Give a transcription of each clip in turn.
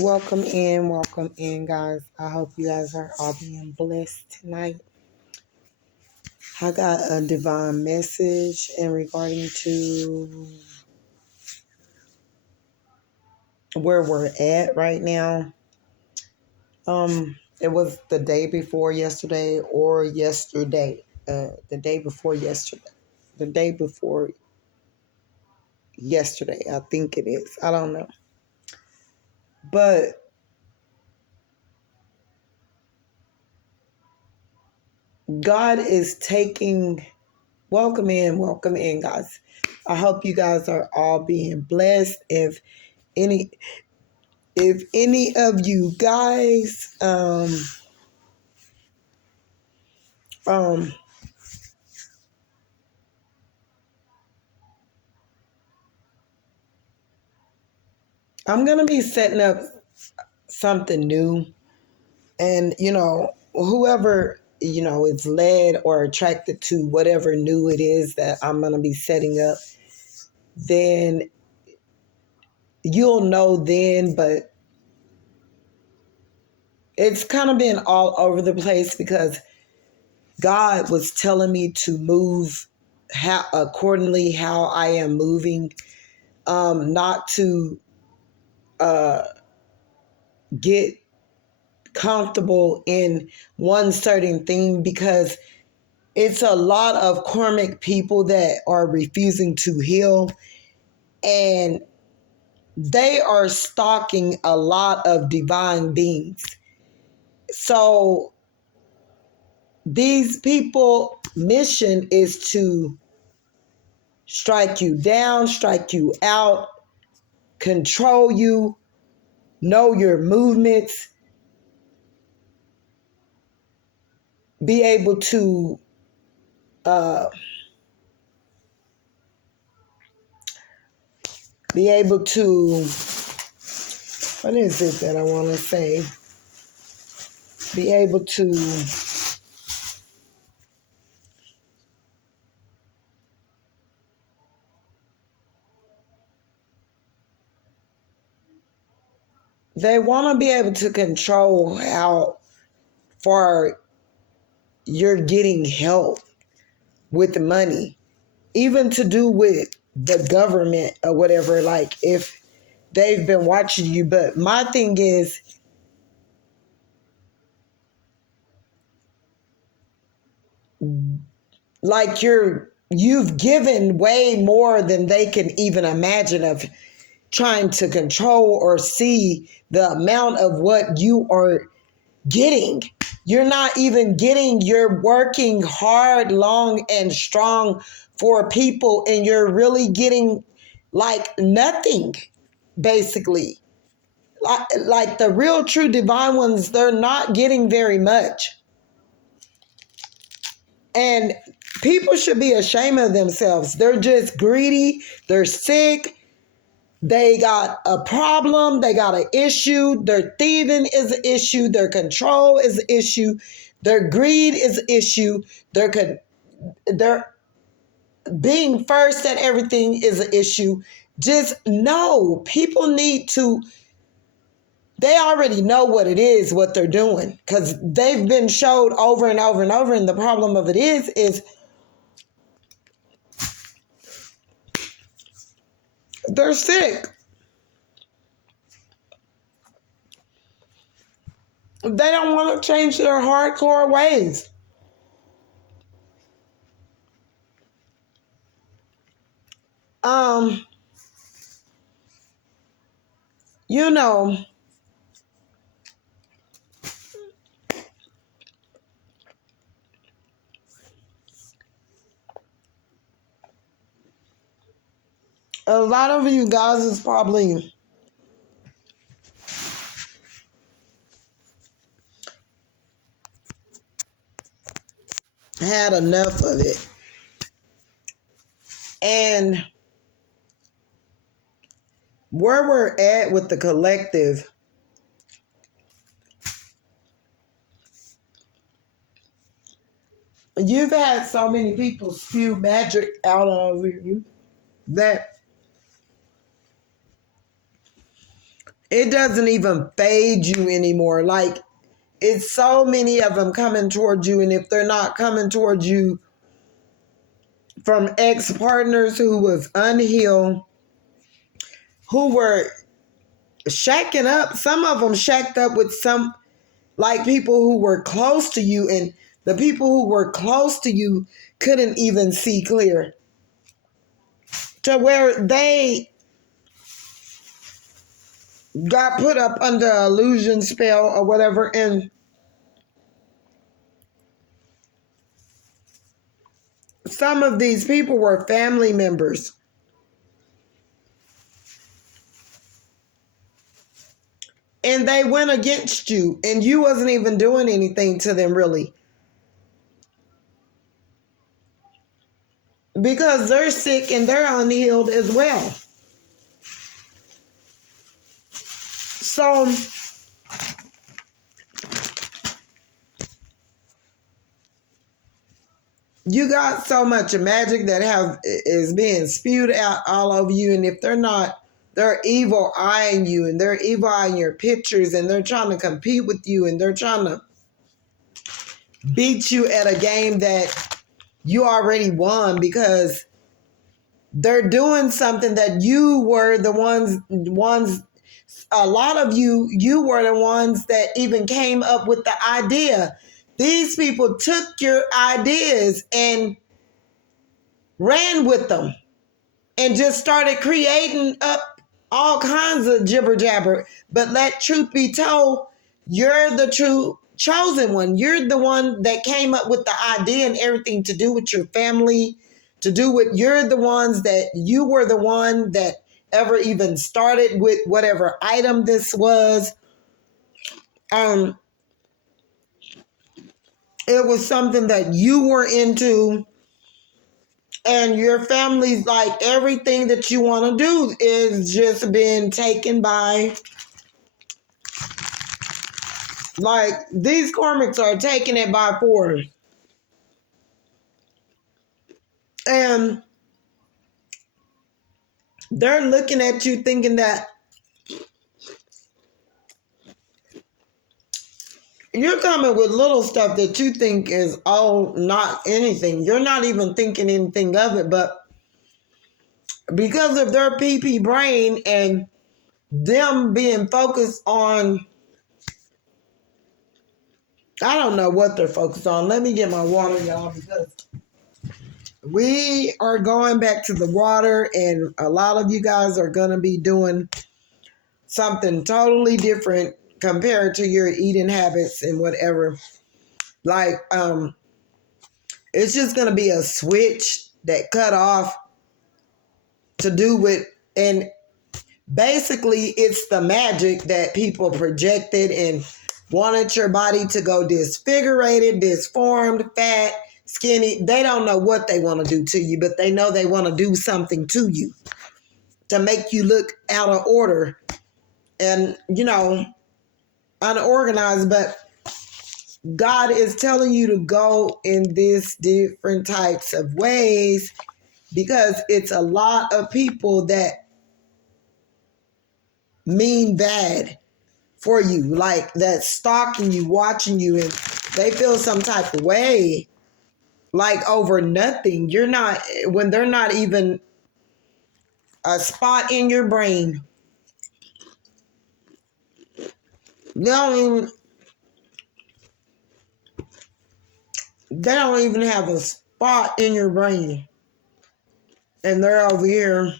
Welcome in, guys. I hope you guys are all being blessed tonight. I got a divine message in regarding to where we're at right now. It was the day before yesterday or yesterday. The day before yesterday. The day before yesterday, I think it is. I don't know. But God is taking, welcome in, guys. I hope you guys are all being blessed. Any if any of you guys um I'm gonna be setting up something new, and whoever is led or attracted to whatever new it is that I'm gonna be setting up, then you'll know then. But it's kind of been all over the place because God was telling me to move accordingly how I am moving, not to get comfortable in one certain thing, because it's a lot of karmic people that are refusing to heal, and they are stalking a lot of divine beings. So these people mission is to strike you down, strike you out, control you, know your movements, be able to uh, what is it that I want to say? Be able to they want to be able to control how far you're getting help with the money, even to do with the government or whatever, like if they've been watching you. But my thing is, like, you've given way more than they can even imagine of trying to control or see the amount of what you are getting. You're not even getting, you're working hard, long, and strong for people, and you're really getting like nothing, basically. Like the real true divine ones, they're not getting very much. And people should be ashamed of themselves. They're just greedy, they're sick, they got a problem, they got an issue, their thieving is an issue, their control is an issue, their greed is an issue, their being first at everything is an issue. Just know, people need to, they already know what it is, what they're doing, because they've been showed over and over and over. And the problem of it is they're sick. They don't want to change their hardcore ways. Um, you know, a lot of you guys is probably had enough of it. And where we're at with the collective, you've had so many people spew magic out over you that it doesn't even fade you anymore. Like, it's so many of them coming towards you, and if they're not coming towards you from ex-partners who was unhealed, who were shacking up, some of them shacked up with some, like, people who were close to you, and the people who were close to you couldn't even see clear, to where they got put up under an illusion spell or whatever. And some of these people were family members, and they went against you, and you wasn't even doing anything to them, really, because they're sick and they're unhealed as well. So you got so much magic that is being spewed out all over you, and if they're not, they're evil eyeing you, and they're evil eyeing your pictures, and they're trying to compete with you, and they're trying to beat you at a game that you already won, because they're doing something that you were the ones, a lot of you were the ones that even came up with the idea. These people took your ideas and ran with them and just started creating up all kinds of jibber jabber. But let truth be told, you're the true chosen one. You're the one that came up with the idea and everything to do with your family, to do with, you're the ones that, you were the one that ever even started with whatever item this was. It was something that you were into, and your family's like, everything that you want to do is just been taken by, like, these karmics are taking it by force. And they're looking at you thinking that you're coming with little stuff that you think is, oh, not anything. You're not even thinking anything of it, but because of their PP brain and them being focused on, I don't know what they're focused on. Let me get my water, y'all, because we are going back to the water, and a lot of you guys are going to be doing something totally different compared to your eating habits and whatever. Like, it's just going to be a switch that cut off to do with, and basically it's the magic that people projected and wanted your body to go disfigurated, disformed, fat, skinny. They don't know what they want to do to you, but they know they want to do something to you to make you look out of order and, unorganized. But God is telling you to go in these different types of ways, because it's a lot of people that mean bad for you, like that stalking you, watching you, and they feel some type of way, like over nothing. You're not, when they're not even a spot in your brain. They don't even have a spot in your brain, and they're over here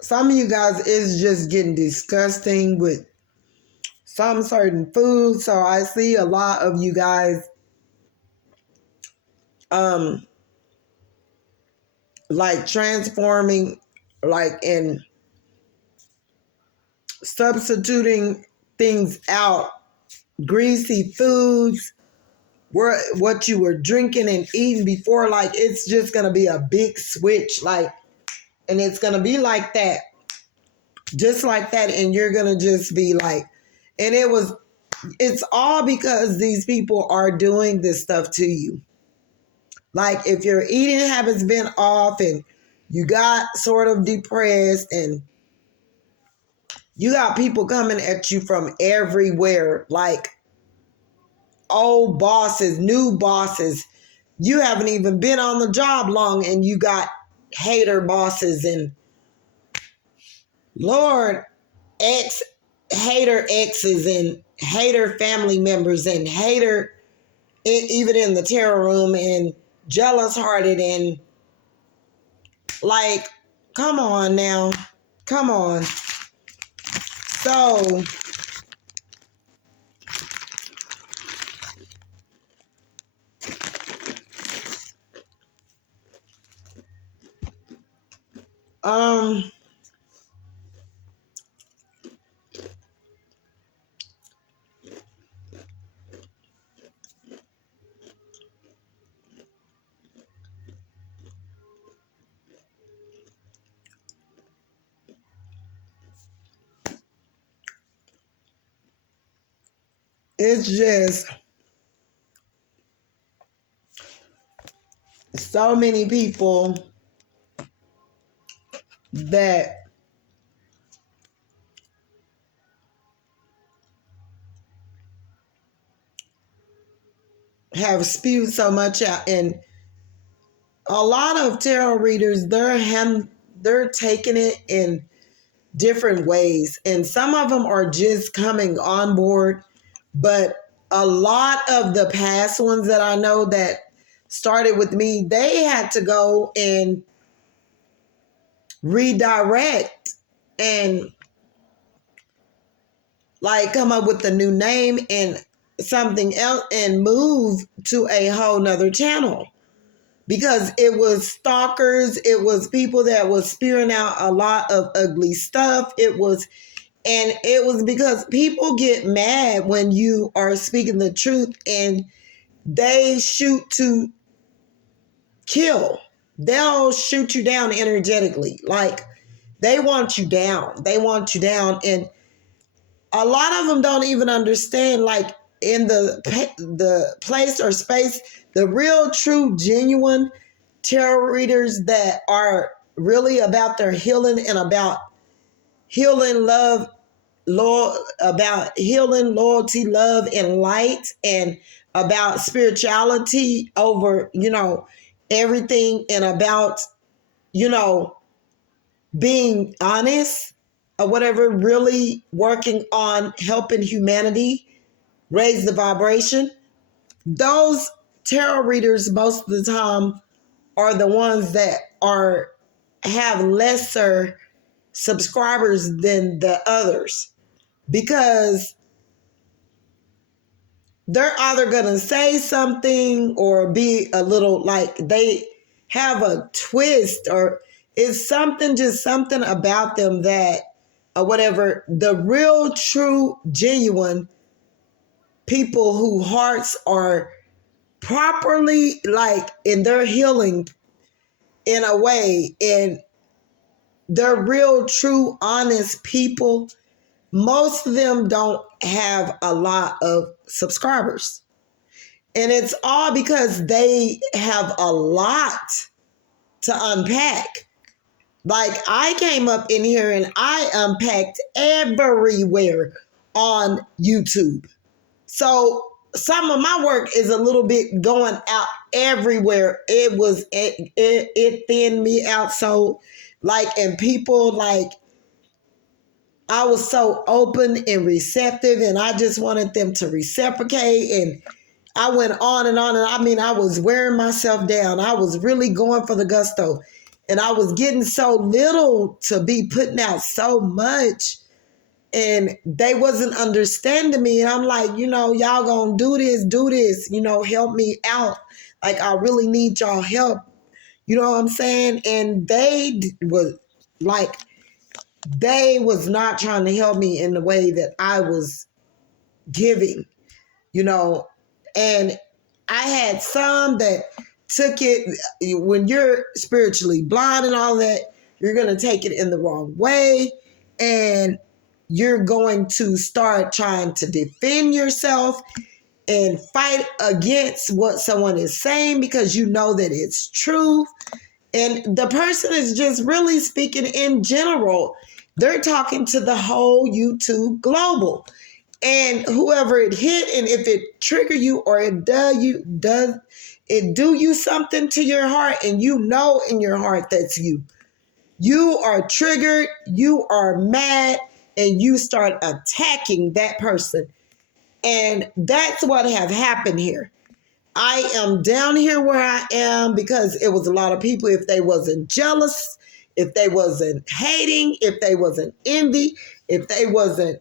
some of you guys is just getting disgusting with some certain foods. So I see a lot of you guys like transforming, like, and substituting things out, greasy foods, what you were drinking and eating before. Like, it's just gonna be a big switch, like, and it's gonna be like that, just like that, and you're gonna just be like, and it's all because these people are doing this stuff to you. Like, if your eating habits been off and You got sort of depressed, and you got people coming at you from everywhere, like old bosses, new bosses. You haven't even been on the job long and you got hater bosses and Lord, hater exes and hater family members and hater even in the tarot room and jealous hearted and like, come on now. Come on. So it's just so many people that have spewed so much out, and a lot of tarot readers they're taking it in different ways, and some of them are just coming on board, but a lot of the past ones that I know that started with me, they had to go and redirect and like come up with a new name and something else and move to a whole nother channel because it was stalkers, it was people that was spewing out a lot of ugly stuff. It was because people get mad when you are speaking the truth and they shoot to kill. They'll shoot you down energetically. Like they want you down. They want you down. And a lot of them don't even understand, like in the place or space, the real, true, genuine tarot readers that are really about their healing and about healing love, about healing, loyalty, love, and light, and about spirituality over, everything, and about, you know, being honest or whatever, really working on helping humanity raise the vibration. Those tarot readers most of the time are the ones that have lesser subscribers than the others because they're either going to say something or be a little like they have a twist, or it's something, just something about them that or whatever. The real, true, genuine people whose hearts are properly like in their healing in a way, and they're real, true, honest people, most of them don't have a lot of subscribers. And it's all because they have a lot to unpack. Like I came up in here and I unpacked everywhere on YouTube. So some of my work is a little bit going out everywhere. It thinned me out so like, and people like, I was so open and receptive and I just wanted them to reciprocate, and I went on and on. And I mean, I was wearing myself down. I was really going for the gusto, and I was getting so little to be putting out so much, and they wasn't understanding me. And I'm like, y'all gonna do this, help me out. Like, I really need y'all help. You know what I'm saying? And they was not trying to help me in the way that I was giving, and I had some that took it. When you're spiritually blind and all that, you're going to take it in the wrong way, and you're going to start trying to defend yourself and fight against what someone is saying because you know that it's true. And the person is just really speaking in general. They're talking to the whole YouTube global. And whoever it hit, and if it trigger you or it does it do you something to your heart, and you know in your heart that's you. You are triggered, you are mad, and you start attacking that person. And that's what have happened here. I am down here where I am because it was a lot of people. If they wasn't jealous, if they wasn't hating, if they wasn't envy, if they wasn't,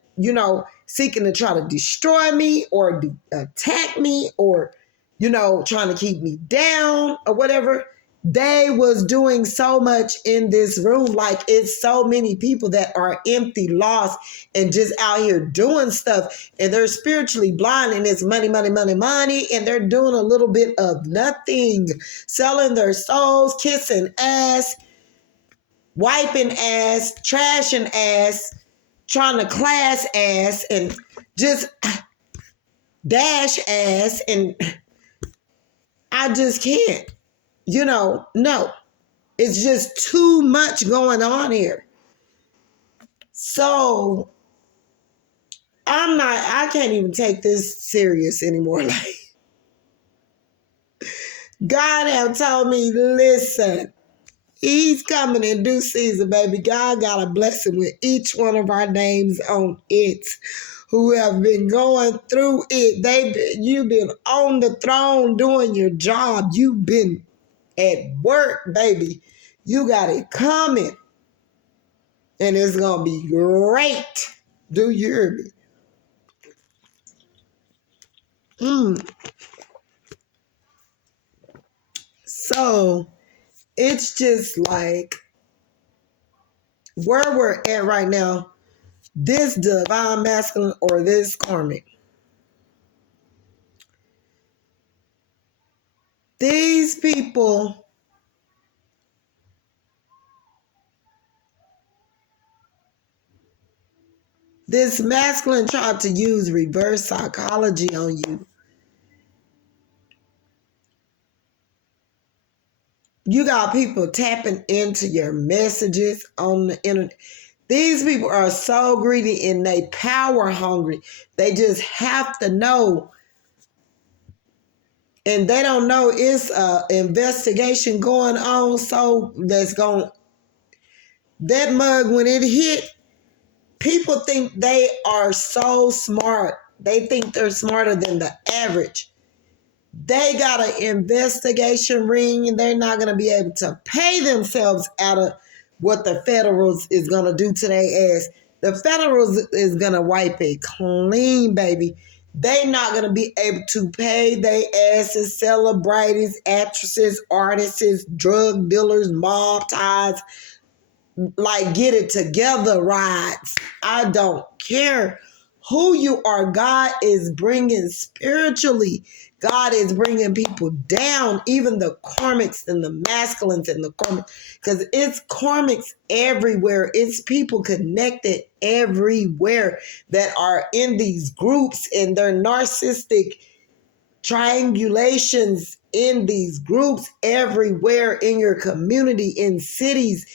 seeking to try to destroy me or attack me or, trying to keep me down or whatever, they was doing so much in this room. Like, it's so many people that are empty, lost, and just out here doing stuff, and they're spiritually blind, and it's money, money, money, money, and they're doing a little bit of nothing, selling their souls, kissing ass, wiping ass, trashing ass, trying to class ass, and just dash ass, and I just can't. No. It's just too much going on here. So I can't even take this serious anymore. Like, God have told me, listen, he's coming in due season, baby. God got a blessing with each one of our names on it, who have been going through it. You've been on the throne doing your job. You've been at work, baby. You got it coming. And it's going to be great. Do you hear me? So it's just like where we're at right now, this divine masculine or this karmic. These people, this masculine tried to use reverse psychology on you. You got people tapping into your messages on the internet. These people are so greedy and they power hungry. They just have to know. And they don't know it's an investigation going on. So that mug, when it hit, people think they are so smart. They think they're smarter than the average. They got an investigation ring, and they're not going to be able to pay themselves out of what the federals is going to do to their ass. The federals is going to wipe it clean, baby. They not going to be able to pay their asses, celebrities, actresses, artists, drug dealers, mob ties, like get it together rides. I don't care who you are. God is bringing spiritually. God is bringing people down, even the karmics and the masculines and the karmics, because it's karmics everywhere. It's people connected everywhere that are in these groups, and they're narcissistic triangulations in these groups everywhere in your community, in cities,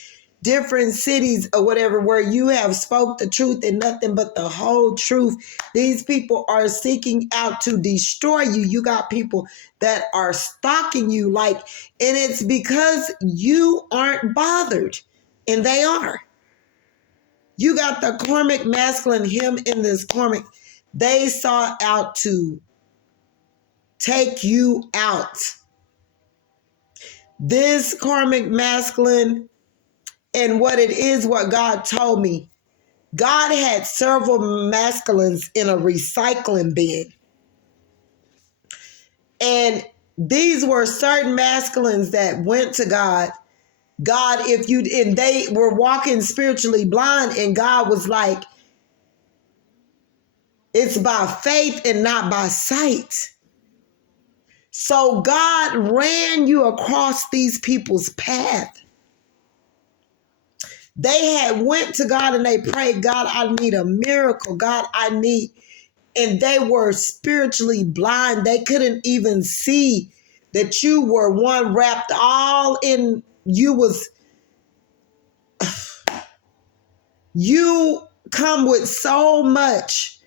different cities or whatever, where you have spoke the truth and nothing but the whole truth. These people are seeking out to destroy you. You got people that are stalking you, and it's because you aren't bothered, and they are. You got the karmic masculine, him in this karmic. They sought out to take you out. This karmic masculine, and what it is, what God told me, God had several masculines in a recycling bin. And these were certain masculines that went to God. And they were walking spiritually blind, and God was like, it's by faith and not by sight. So God ran you across these people's path. They had went to God and they prayed, God, I need a miracle. God, and they were spiritually blind. They couldn't even see that you were one wrapped all in you come with so much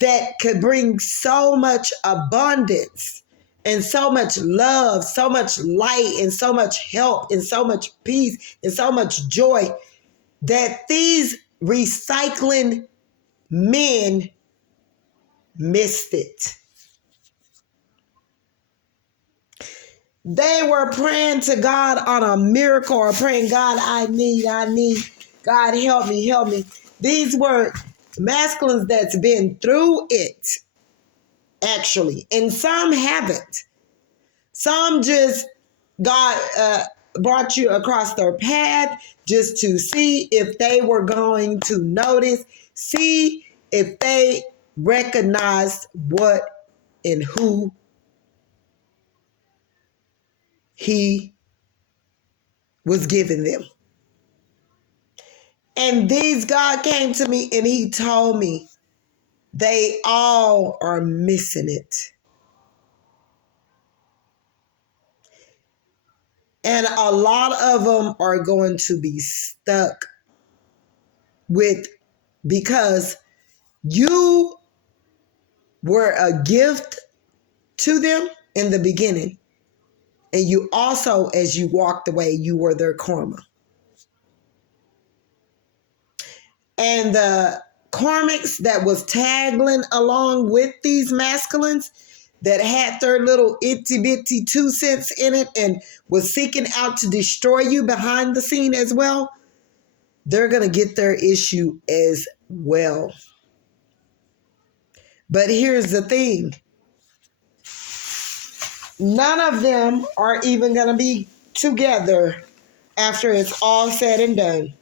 that could bring so much abundance and so much love, so much light, and so much help, and so much peace, and so much joy that these recycling men missed it. They were praying to God on a miracle, or praying, God, I need, God, help me, help me. These were masculines that's been through it, actually. And some haven't. Some just, God brought you across their path just to see if they were going to notice, see if they recognized what and who he was giving them. And God came to me and he told me they all are missing it. And a lot of them are going to be stuck because you were a gift to them in the beginning. And you also, as you walked away, you were their karma. And the karmics that was tagging along with these masculines that had their little itty bitty 2 cents in it and was seeking out to destroy you behind the scene as well, they're going to get their issue as well. But here's the thing. None of them are even going to be together after it's all said and done.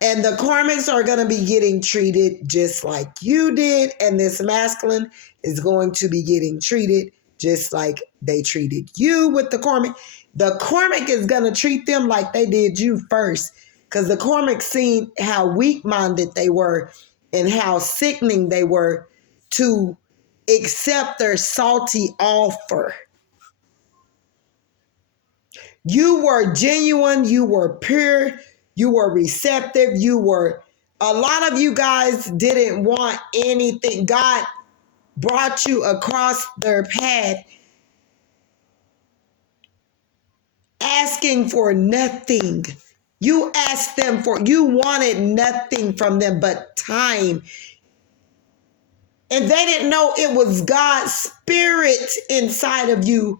And the karmics are going to be getting treated just like you did. And this masculine is going to be getting treated just like they treated you with the karmic. The karmic is going to treat them like they did you first. Because the karmic seen how weak-minded they were and how sickening they were to accept their salty offer. You were genuine. You were pure. You were receptive. A lot of you guys didn't want anything. God brought you across their path asking for nothing. You wanted nothing from them but time. And they didn't know it was God's spirit inside of you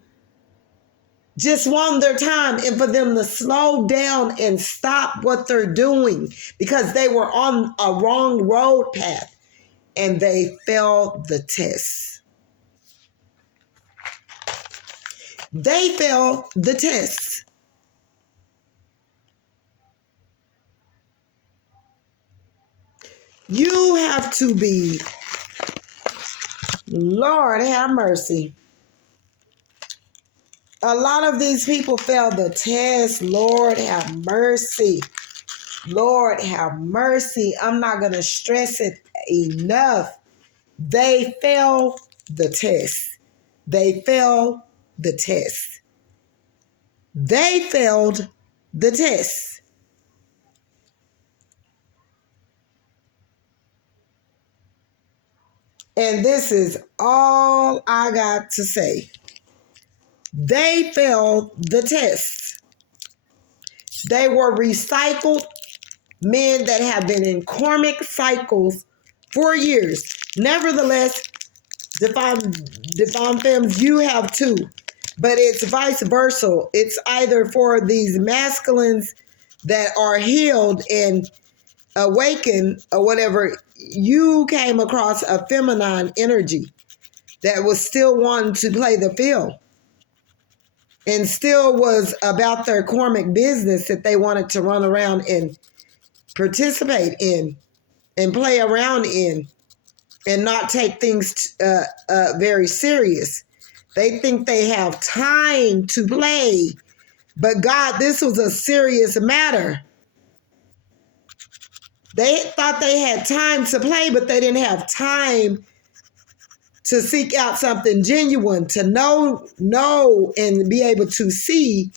just wanting their time, and for them to slow down and stop what they're doing because they were on a wrong road path and they failed the test. They failed the test. You have to be, Lord have mercy. A lot of these people failed the test. Lord have mercy. Lord have mercy. I'm not going to stress it enough. They failed the test. They failed the test. They failed the test. And this is all I got to say. They failed the test. They were recycled men that have been in karmic cycles for years. Nevertheless, Divine Femmes, you have too. But it's vice versa. It's either for these masculines that are healed and awakened or whatever, you came across a feminine energy that was still wanting to play the field and still was about their karmic business that they wanted to run around and participate in and play around in and not take things very serious. They think they have time to play. But God, this was a serious matter. They thought they had time to play, but they didn't have time to seek out something genuine, to know and be able to see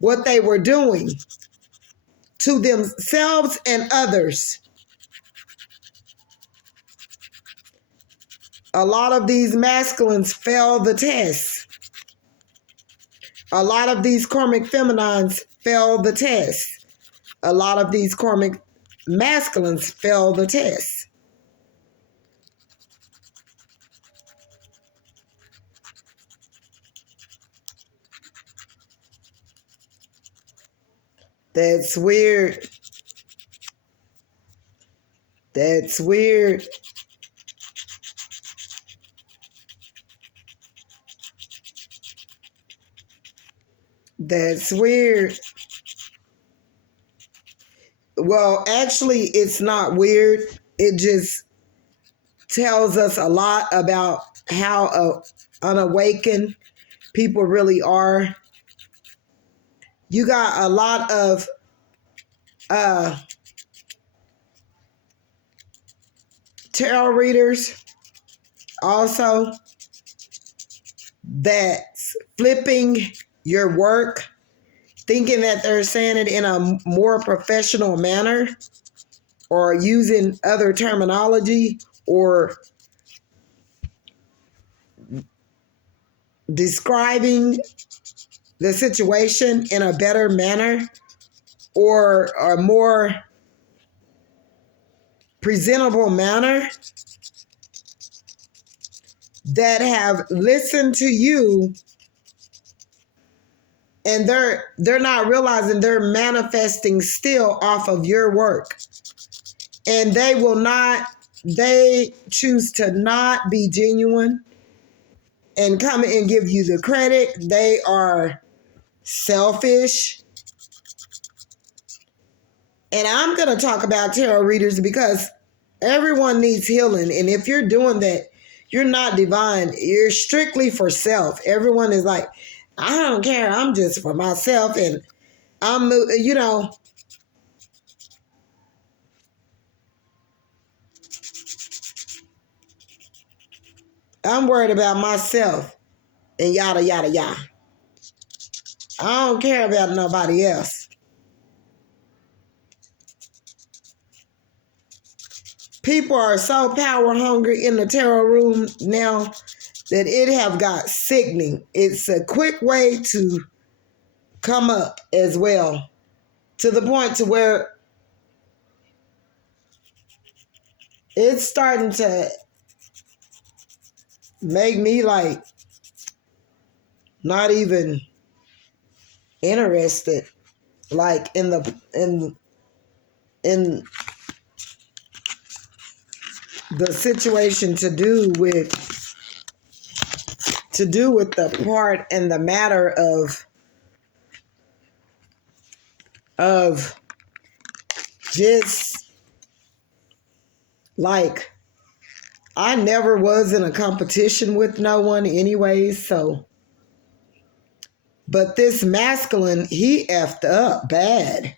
what they were doing to themselves and others. A lot of these masculines fail the test. A lot of these karmic feminines fail the test. A lot of these karmic masculines fail the test. That's weird. That's weird. That's weird. Well, actually, it's not weird. It just tells us a lot about how unawakened people really are. You got a lot of tarot readers also that's flipping your work, thinking that they're saying it in a more professional manner or using other terminology or describing the situation in a better manner or a more presentable manner, that have listened to you, and they're not realizing they're manifesting still off of your work. And they choose to not be genuine and come and give you the credit. They are selfish. And I'm going to talk about tarot readers because everyone needs healing. And if you're doing that, you're not divine. You're strictly for self. Everyone is like, I don't care. I'm just for myself. And I'm worried about myself and yada, yada, yada. I don't care about nobody else. People are so power hungry in the tarot room now that it have got sickening. It's a quick way to come up as well, to the point to where it's starting to make me like not even interested, like in the situation to do with the part and the matter of just like, I never was in a competition with no one anyways, so. But this masculine, he effed up bad.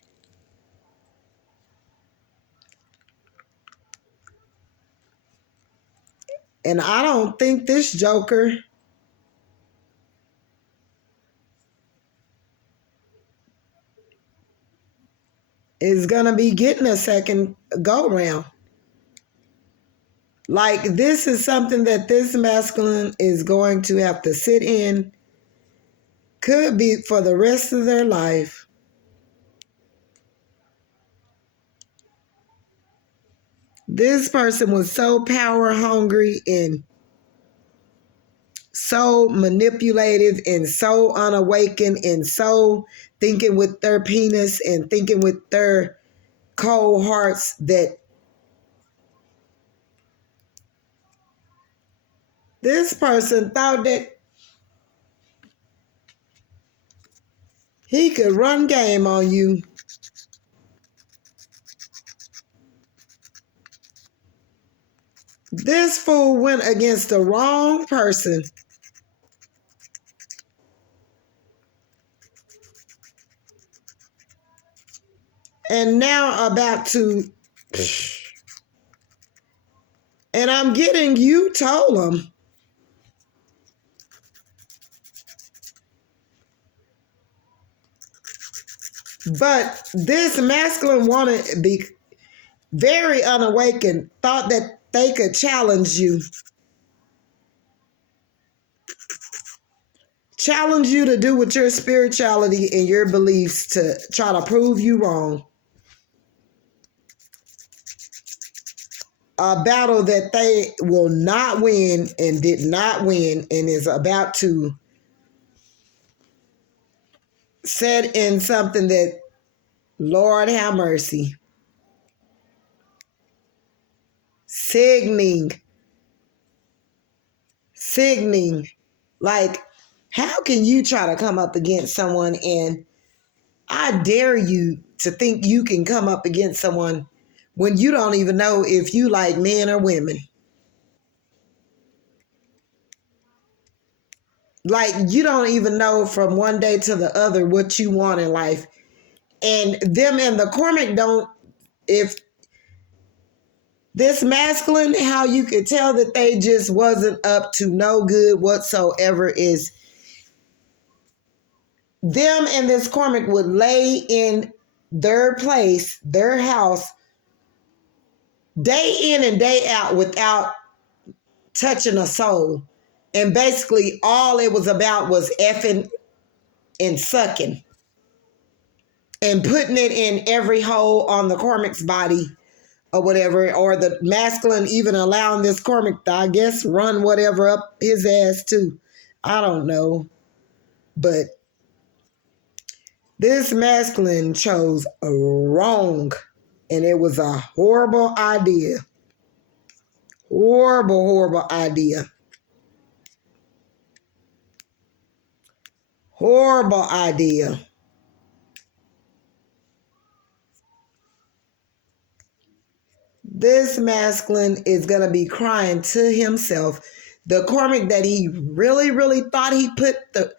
And I don't think this joker is going to be getting a second go round. Like, this is something that this masculine is going to have to sit in, could be for the rest of their life. This person was so power hungry and so manipulative and so unawakened and so thinking with their penis and thinking with their cold hearts that this person thought that he could run game on you. This fool went against the wrong person. And now about to, and I'm getting, you told him. But this masculine wanted to be very unawakened, thought that they could challenge you. Challenge you to do with your spirituality and your beliefs to try to prove you wrong. A battle that they will not win and did not win and is about to set in something that, Lord have mercy, signaling. Like, how can you try to come up against someone, and I dare you to think you can come up against someone when you don't even know if you like men or women. Like, you don't even know from one day to the other what you want in life. And them and the Karmic don't, if this masculine, how you could tell that they just wasn't up to no good whatsoever is them and this Karmic would lay in their place, their house, day in and day out without touching a soul. And basically all it was about was effing and sucking and putting it in every hole on the Karmic's body or whatever, or the masculine even allowing this Karmic to, I guess, run whatever up his ass too. I don't know. But this masculine chose wrong, and it was a horrible idea. Horrible, horrible idea. Horrible idea. This masculine is going to be crying to himself. The Karmic that he really, really thought he put the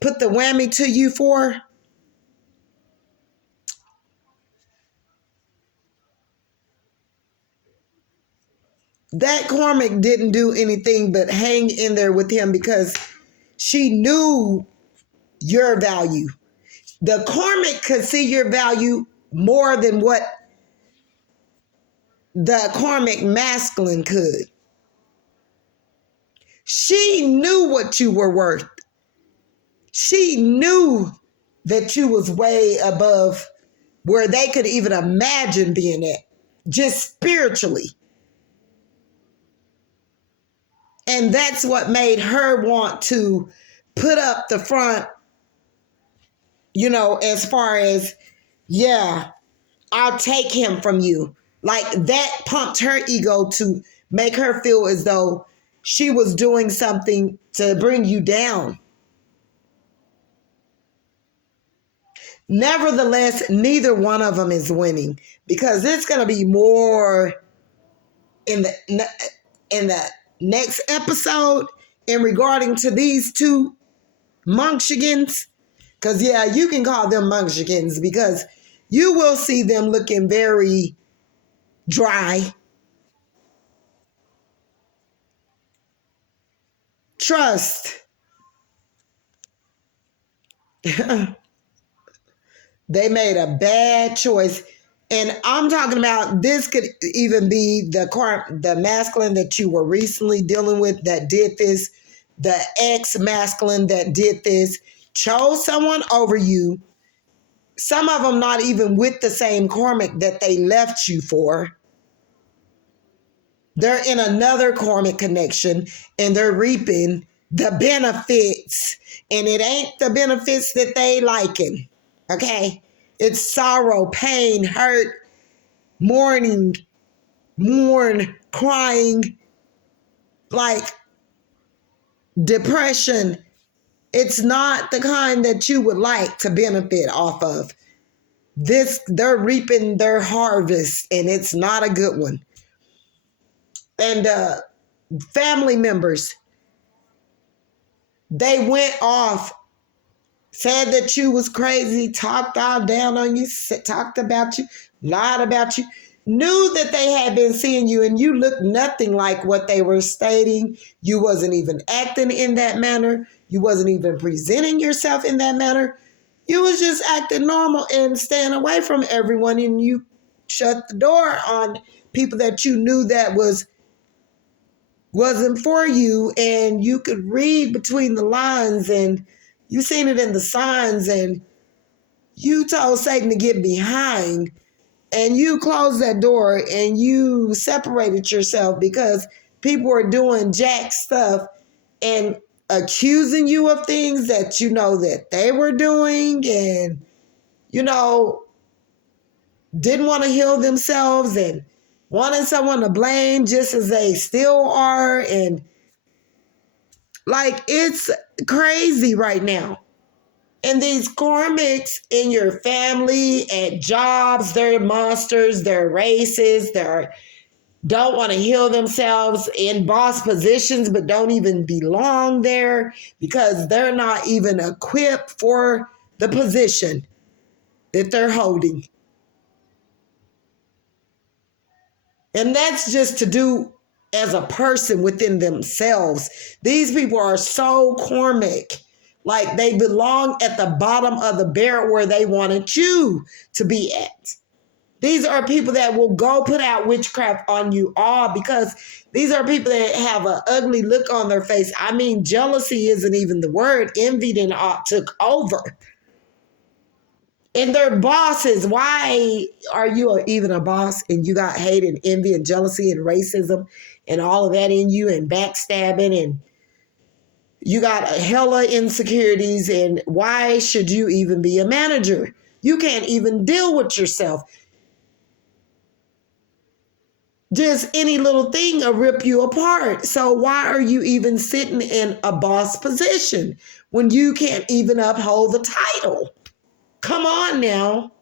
whammy to you for, that Karmic didn't do anything but hang in there with him because she knew your value. The Karmic could see your value more than what the Karmic masculine could. She knew what you were worth. She knew that you was way above where they could even imagine being at, just spiritually. And that's what made her want to put up the front, as far as, yeah, I'll take him from you. Like, that pumped her ego to make her feel as though she was doing something to bring you down. Nevertheless, neither one of them is winning, because it's going to be more in the next episode in regarding to these two Munchkins. Because, yeah, you can call them Munchkins, because you will see them looking very dry. Trust. They made a bad choice. And I'm talking about, this could even be the masculine that you were recently dealing with that did this, the ex-masculine that did this, chose someone over you. Some of them not even with the same Karmic that they left you for. They're in another Karmic connection and they're reaping the benefits. And it ain't the benefits that they liking. Okay? It's sorrow, pain, hurt, mourning, crying, like depression. It's not the kind that you would like to benefit off of. They're reaping their harvest, and it's not a good one. And family members, they went off, said that you was crazy, talked all down on you, talked about you, lied about you, knew that they had been seeing you and you looked nothing like what they were stating. You wasn't even acting in that manner. You wasn't even presenting yourself in that manner. You was just acting normal and staying away from everyone, and you shut the door on people that you knew that wasn't for you, and you could read between the lines, and you seen it in the signs, and you told Satan to get behind, and you closed that door, and you separated yourself because people were doing jack stuff and accusing you of things that you know that they were doing, and you know, didn't want to heal themselves and wanted someone to blame just as they still are. And like, it's crazy right now. And these karmics in your family, at jobs, they're monsters, they're racist, they're don't want to heal themselves in boss positions but don't even belong there because they're not even equipped for the position that they're holding. And that's just to do as a person within themselves. These people are so karmic. Like they belong at the bottom of the barrel where they wanted you to be at. These are people that will go put out witchcraft on you all because these are people that have an ugly look on their face. I mean, jealousy isn't even the word. Envy then took over. And they're bosses. Why are you even a boss and you got hate and envy and jealousy and racism and all of that in you and backstabbing and you got hella insecurities, and why should you even be a manager? You can't even deal with yourself. Just any little thing will rip you apart. So why are you even sitting in a boss position when you can't even uphold the title? Come on now,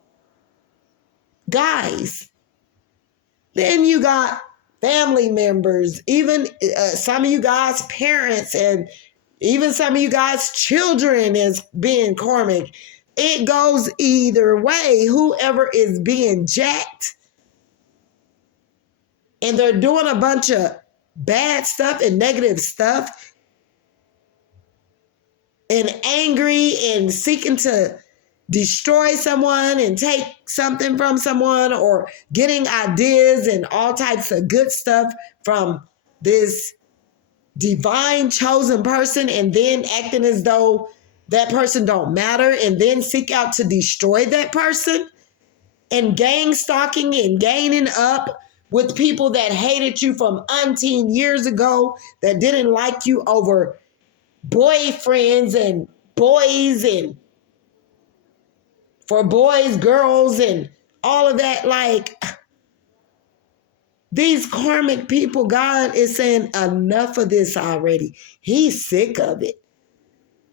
guys. Then you got family members, even some of you guys' parents, and even some of you guys' children is being karmic. It goes either way. Whoever is being jacked and they're doing a bunch of bad stuff and negative stuff and angry and seeking to destroy someone and take something from someone or getting ideas and all types of good stuff from this divine chosen person and then acting as though that person don't matter and then seek out to destroy that person and gang stalking and gaining up with people that hated you from umpteen years ago that didn't like you over boyfriends and boys and for boys, girls, and all of that. Like, these karmic people, God is saying enough of this already. He's sick of it.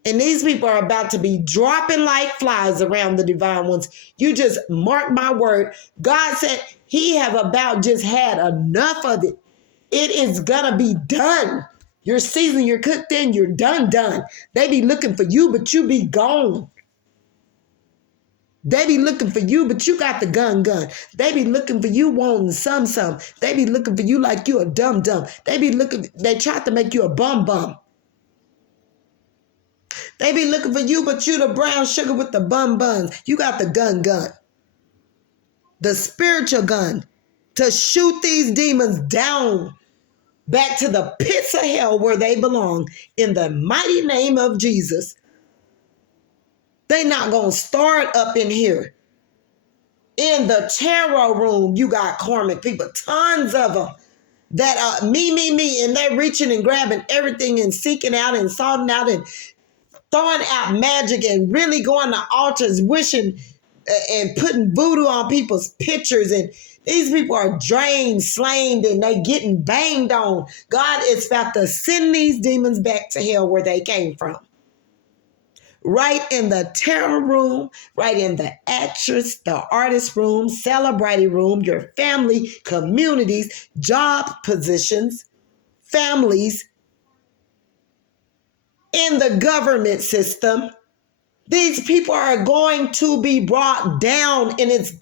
And these people are about to be dropping like flies around the divine ones. You just mark my word. God said he have about just had enough of it. It is going to be done. Your season, you're cooked in, you're done. They be looking for you, but you be gone. They be looking for you, but you got the gun. They be looking for you wanting some. They be looking for you like you a dumb. They tried to make you a bum. They be looking for you, but you the brown sugar with the buns. You got the gun. The spiritual gun to shoot these demons down back to the pits of hell where they belong in the mighty name of Jesus. They not going to start up in here. In the tarot room, you got karmic people, tons of them that are me, and they're reaching and grabbing everything and seeking out and sorting out and throwing out magic and really going to altars, wishing and putting voodoo on people's pictures. And these people are drained, slain, and they getting banged on. God is about to send these demons back to hell where they came from. Right in the tarot room, right in the actress, the artist room, celebrity room, your family, communities, job positions, families, in the government system. These people are going to be brought down, and it's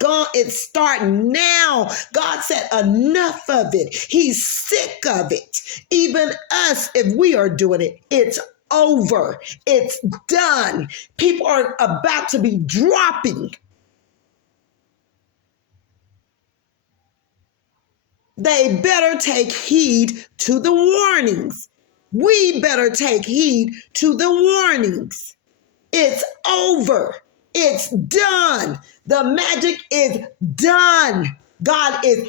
starting now. God said enough of it. He's sick of it. Even us, if we are doing it, it's over. It's done. People are about to be dropping. They better take heed to the warnings. We better take heed to the warnings. It's over. It's done. The magic is done. God is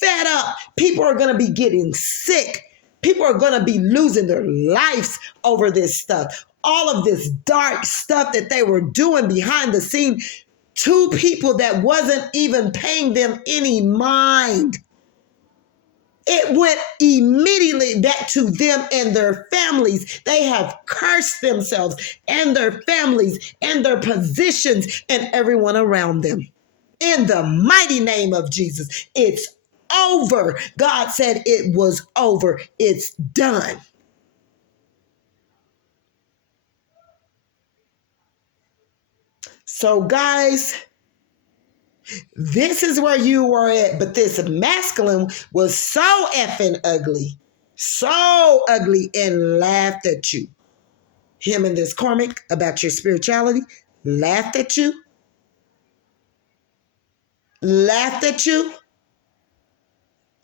fed up. People are going to be getting sick. People are going to be losing their lives over this stuff. All of this dark stuff that they were doing behind the scene to people that wasn't even paying them any mind. It went immediately back to them and their families. They have cursed themselves and their families and their positions and everyone around them. In the mighty name of Jesus, it's over. God said it was over. It's done. So, guys, this is where you were at, but this masculine was so effing ugly, and laughed at you. Him and this Karmic about your spirituality laughed at you.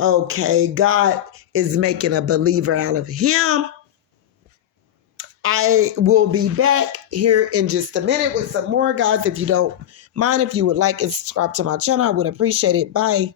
Okay, God is making a believer out of him. I will be back here in just a minute with some more, guys. If you don't mind, if you would like and subscribe to my channel, I would appreciate it. Bye.